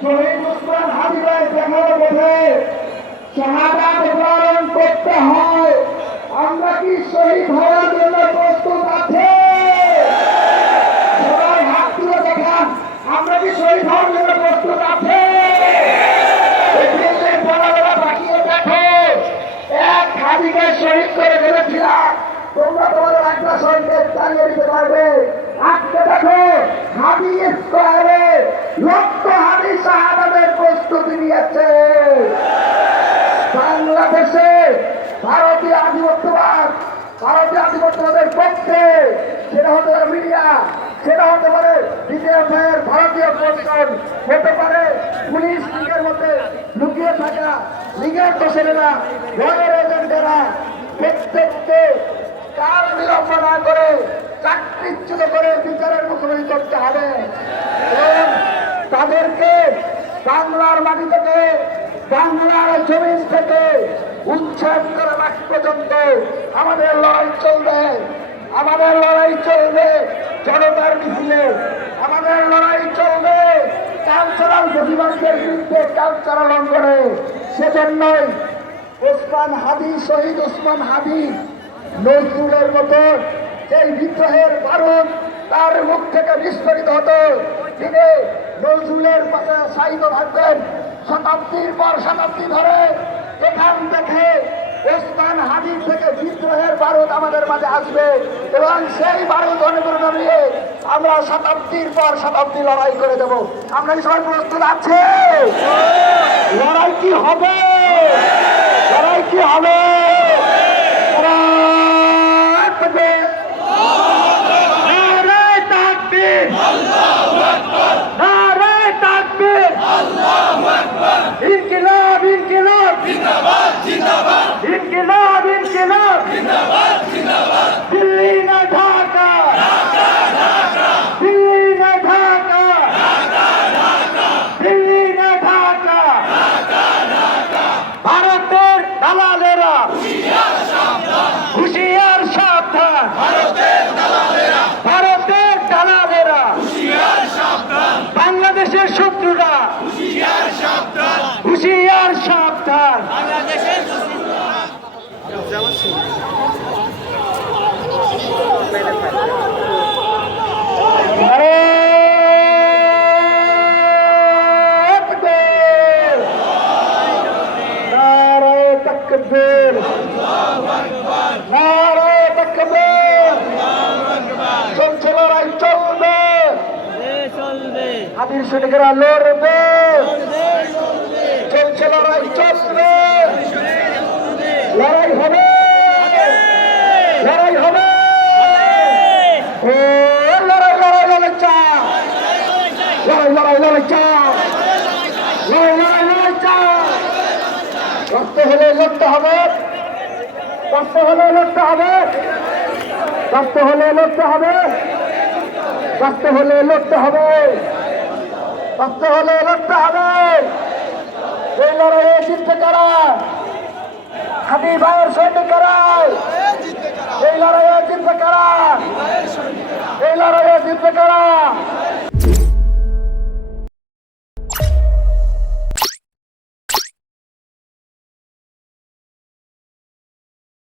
শহীদ উসমান আমরা কি শহীদ জন্য প্রস্তুত আছে সবাই হাত তুলে দেখান আমরা কি শহীদ হওয়ার জন্য প্রস্তুত আছে এপ্রিলের বড়রা বাকিয়ে দেখো হাবিকে শহীদ করে ফেলেছিলাম। তোমরা তোমাদের একটা শহীদকে চালিয়ে দিতে পারবে। আজকে দেখো হাবি স্কোয়ারে লক্ষ হাবি শাহাদাতের প্রস্তুতি নিয়েছে। বাংলাদেশে ভারতীয় আধিপত্যবাদ, ভারতীয় আধিপত্যবাদের পক্ষে সেটা হতে পারে মিডিয়া, সেটা হতে পারে ভারতীয় প্রশাসন হতে পারে পুলিশ লীগের মধ্যে লুকিয়ে থাকা লীগের দোষরেরা রয়ের এজেন্টেরা প্রত্যেককে কার বিলম্ব না করে চাকরিচ্যুত করে বিচারের মুখোমুখি করতে হবে। এবং তাদেরকে বাংলার মাটি থেকে, বাংলার জমিন থেকে উচ্ছেদ করা রাখ পর্যন্ত আমাদের লড়াই চলবে, আমাদের লড়াই চলবে জনতার মিছিলে, আমাদের লড়াই চলবে কালচারাল প্রতিবাদের বিরুদ্ধে কালচারাল অঙ্গনে, সেজন্যই ওসমান হাদি, শহীদ ওসমান হাদি নজরুলের মতো সেই বিদ্রোহের বারুদ তার মুখ থেকে বিস্ফোরিত হতো, তিনি নজরুলের পাশে সাহিত্য থাকবেন শতাব্দীর পর শতাব্দী ধরে এখান থেকে ওসমান হাদির থেকে বিদ্রোহের বারুদ আমাদের মাঝে আসবে এবং সেই বারুদ অনুপ্রেরণা নিয়ে আমরা শতাব্দীর পর শতাব্দী লড়াই করে দেব। আমরা সবাই প্রস্তুত আছে? লড়াই কি হবে লড়াই কি হবে নারায় তাকবীর! নারায় তাকবীর! নারায় তাকবীর! ইনকিলাব ইনকিলাব ইনকিলাব ইনকিলাব। দিল্লি হাতির সৈনিকেরা লড়বে চলছে লড়াই চলবে। লড়াই হবে। লড়াই লড়াই লড়াই চা লড়াই লড়াই লড়াই হলে লড়তে হবে। রক্ত হলে লড়তে হবে। রক্ত হলে লড়তে হবে। রক্ত হলে লড়তে হবে। রক্ত হলে লড়তে হবে। এই লড়াইয়ে জিততে কারা? হাবি ভাইয়ের সৈনিকেরা